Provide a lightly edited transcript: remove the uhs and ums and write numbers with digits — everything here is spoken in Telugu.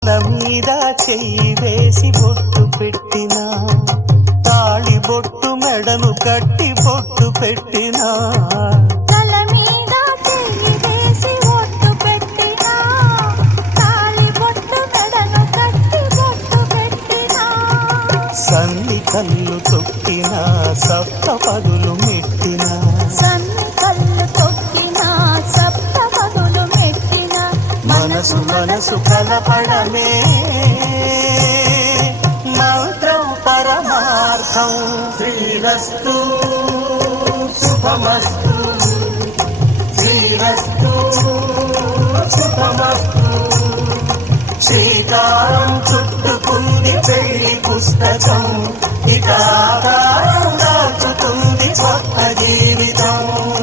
మీద చెయ్యి వేసి బొట్టు పెట్టినా, తాళి బొట్టు మెడను కట్టి బొట్టు పెట్టినా, తల మీద చెయ్యి వేసి బొట్టు పెట్టినా, తాళి బొట్టు మెడను కట్టి బొట్టు పెట్టినా, సన్ని కళ్ళు తొక్కినా సప్త పదులు మెట్టినా, సన్ని కళ్ళు తొక్కినా సప్త పదులు మెట్టినా, మనసు మనసు కలపడమే మంత్రం పరమార్థం. శ్రీరస్తు శుభమస్తు, శ్రీరస్తు శుభమస్తు. శ్రీకారం చుట్టుకుంది పెళ్లి పుస్తకం, ఇక ఆకారం దాచుతుంది కొత్త జీవితం.